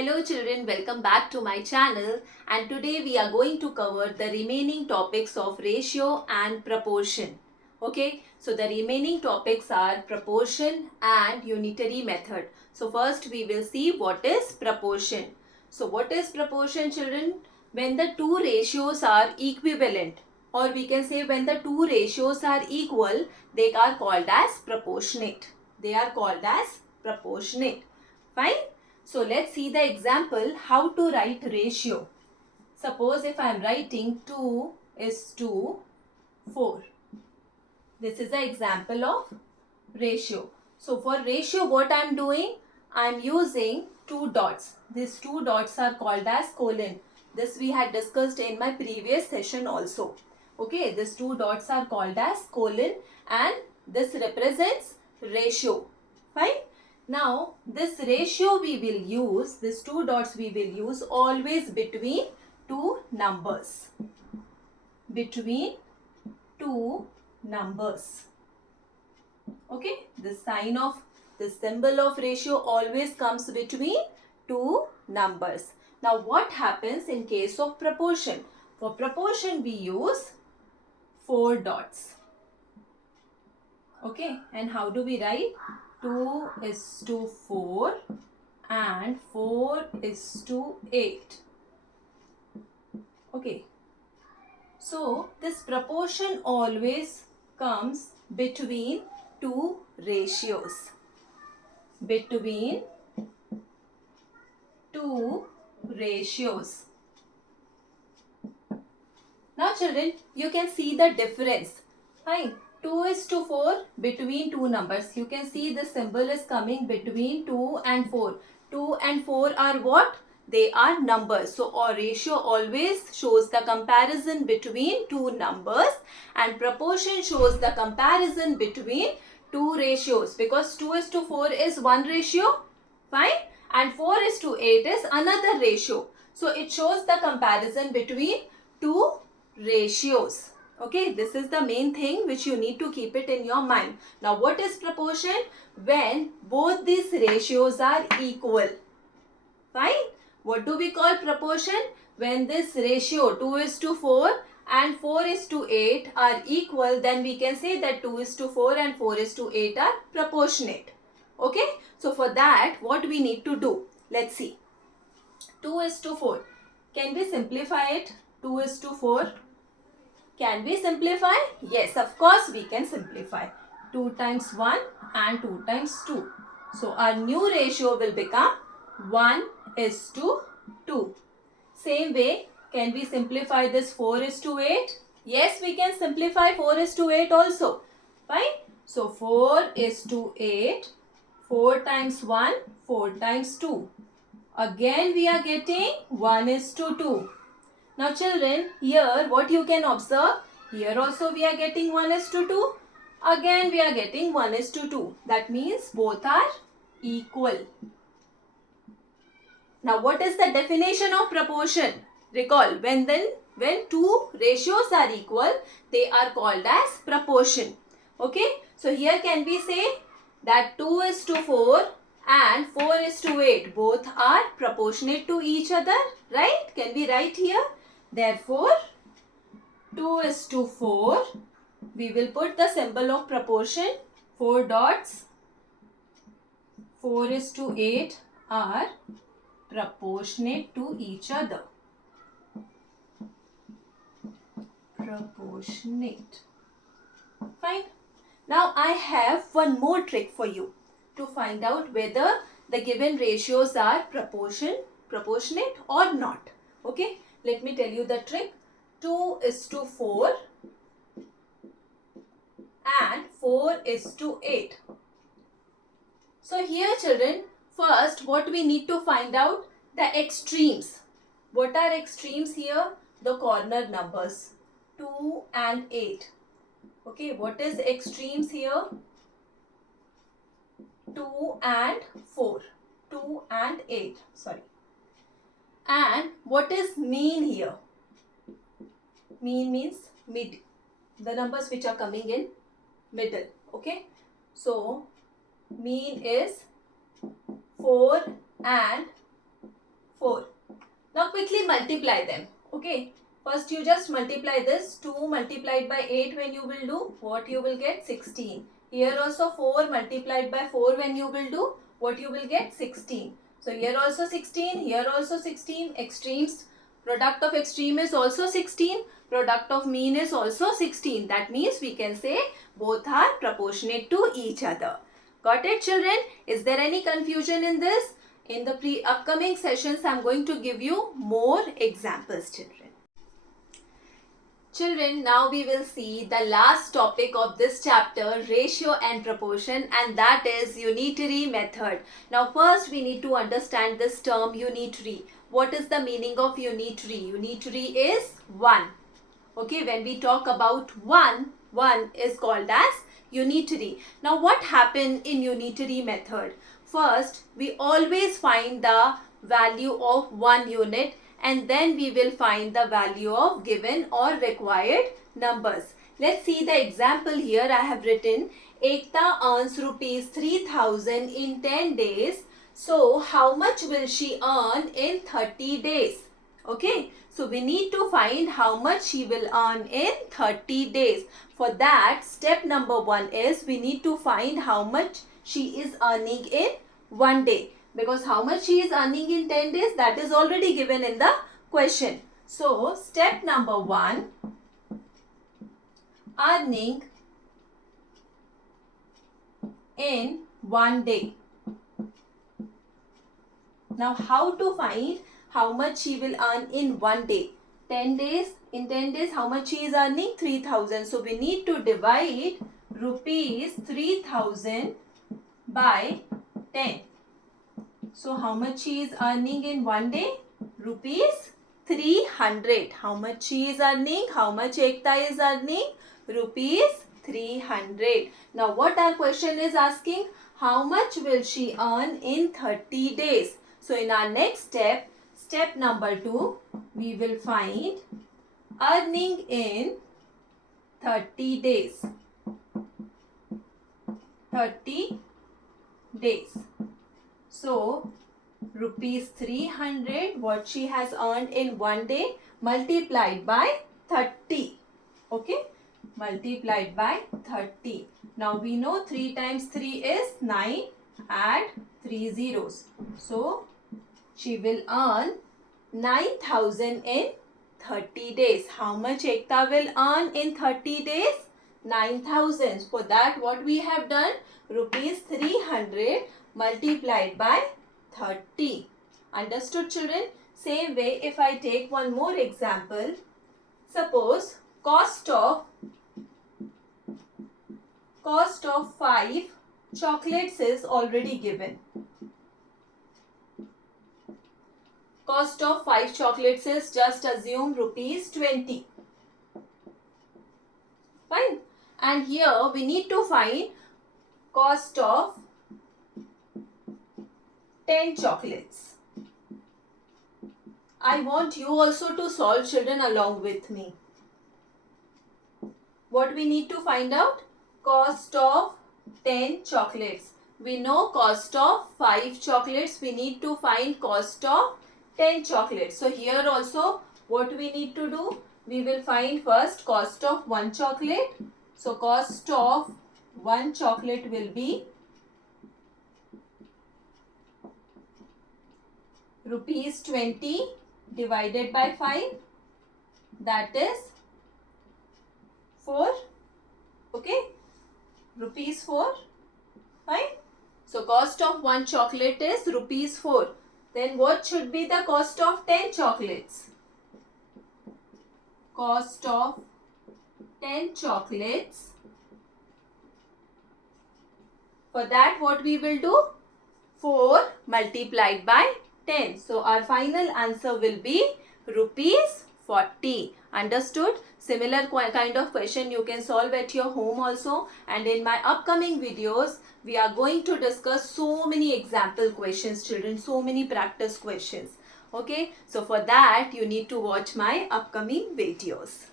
Hello children, welcome back to my channel, and today we are going to cover the remaining topics of ratio and proportion. Okay, so the remaining topics are proportion and unitary method. So first we will see what is proportion. So what is proportion, children? When the two ratios are equivalent, or we can say when the two ratios are equal, they are called as proportionate. They are called as proportionate. Fine. So let's see the example how to write ratio. Suppose if I am writing 2 is to 4. This is the example of ratio. So for ratio what I am doing? I am using two dots. These two dots are called as colon. This we had discussed in my previous session also. Okay, these two dots are called as colon and this represents ratio. Fine. Now, this ratio we will use, these two dots we will use always between two numbers. Between two numbers. Okay, the sign of the symbol of ratio always comes between two numbers. Now, what happens in case of proportion? For proportion, we use four dots. Okay, and how do we write? 2 is to 4 and 4 is to 8. Okay, so this proportion always comes between two ratios. Between two ratios. Now children, you can see the difference. Fine. 2 is to 4 between two numbers. You can see the symbol is coming between 2 and 4. 2 and 4 are what? They are numbers. So our ratio always shows the comparison between two numbers, and proportion shows the comparison between two ratios, because 2 is to 4 is one ratio. Fine. And 4 is to 8 is another ratio. So it shows the comparison between two ratios. Okay, this is the main thing which you need to keep it in your mind. Now, what is proportion? When both these ratios are equal. Fine. What do we call proportion? When this ratio 2 is to 4 and 4 is to 8 are equal, then we can say that 2 is to 4 and 4 is to 8 are proportionate. Okay. So, for that, what we need to do? Let's see. 2 is to 4. Can we simplify it? 2 is to 4. Can we simplify? Yes, of course we can simplify. 2 times 1 and 2 times 2. So our new ratio will become 1 is to 2. Same way, can we simplify this 4 is to 8? Yes, we can simplify 4 is to 8 also. Fine. So 4 is to 8. 4 times 1, 4 times 2. Again we are getting 1 is to 2. Now children, here what you can observe, here also we are getting 1 is to 2. Again we are getting 1 is to 2. That means both are equal. Now what is the definition of proportion? Recall, when two ratios are equal, they are called as proportion. Okay, so here can we say that 2 is to 4 and 4 is to 8. Both are proportionate to each other, right? Can we write here? Therefore, 2 is to 4. We will put the symbol of proportion, 4 dots. 4 is to 8 are proportionate to each other. Proportionate. Fine. Now, I have one more trick for you to find out whether the given ratios are proportionate or not. Okay. Let me tell you the trick. 2 is to 4 and 4 is to 8. So here children, first what we need to find out the extremes. What are extremes here? The corner numbers 2 and 8. Okay, what is extremes here? 2 and 4. 2 and 8. Sorry. And what is mean here? Mean means mid. The numbers which are coming in middle. Okay. So, mean is 4 and 4. Now quickly multiply them. Okay. First you just multiply this. 2 multiplied by 8 when you will do, what you will get? 16. Here also 4 multiplied by 4 when you will do, what you will get? 16. So here also 16, here also 16. Extremes, product of extreme is also 16. Product of mean is also 16. That means we can say both are proportionate to each other. Got it, children? Is there any confusion in this? In the upcoming sessions, I am going to give you more examples, children. Children, now we will see the last topic of this chapter, ratio and proportion, and that is unitary method. Now first we need to understand this term unitary. What is the meaning of unitary? Unitary is 1. Okay, when we talk about 1 is called as unitary. Now what happened in unitary method? First, we always find the value of 1 unit, and then we will find the value of given or required numbers. Let's see the example here. I have written Ekta earns rupees 3000 in 10 days. So how much will she earn in 30 days? Okay, so we need to find how much she will earn in 30 days. For that, step number 1 is we need to find how much she is earning in 1 day. Because how much she is earning in 10 days, that is already given in the question. So, step number 1, earning in 1 day. Now, how to find how much she will earn in 1 day? 10 days. In 10 days, how much she is earning? 3000. So, we need to divide rupees 3000 by 10. So, how much she is earning in 1 day? Rupees 300. How much she is earning? How much Ekta is earning? Rupees 300. Now, what our question is asking? How much will she earn in 30 days? So, in our next step, step number 2, we will find earning in 30 days. 30 days. So, rupees 300, what she has earned in 1 day, multiplied by 30. Okay, multiplied by 30. Now, we know 3 times 3 is 9. Add 3 zeros. So, she will earn 9000 in 30 days. How much Ekta will earn in 30 days? 9000. For that, what we have done? Rupees 300 multiplied by 30. Understood, children? Same way, if I take one more example, suppose cost of 5 chocolates is already given. Cost of 5 chocolates is, just assume, rupees 20. Fine. And here we need to find cost of 10 chocolates. I want you also to solve, children, along with me. What we need to find out? Cost of 10 chocolates. We know cost of 5 chocolates. We need to find cost of 10 chocolates. So here also what we need to do? We will find first cost of 1 chocolate. So cost of 1 chocolate will be rupees 20 divided by 5, that is 4. Okay, rupees 4. Fine. So cost of 1 chocolate is rupees 4. Then what should be the cost of 10 chocolates? Cost of 10 chocolates. For that, what we will do? 4 multiplied by 10. So our final answer will be rupees 40. Understood? Similar kind of question you can solve at your home also. And in my upcoming videos, we are going to discuss so many example questions, children. So many practice questions. Okay? So for that, you need to watch my upcoming videos.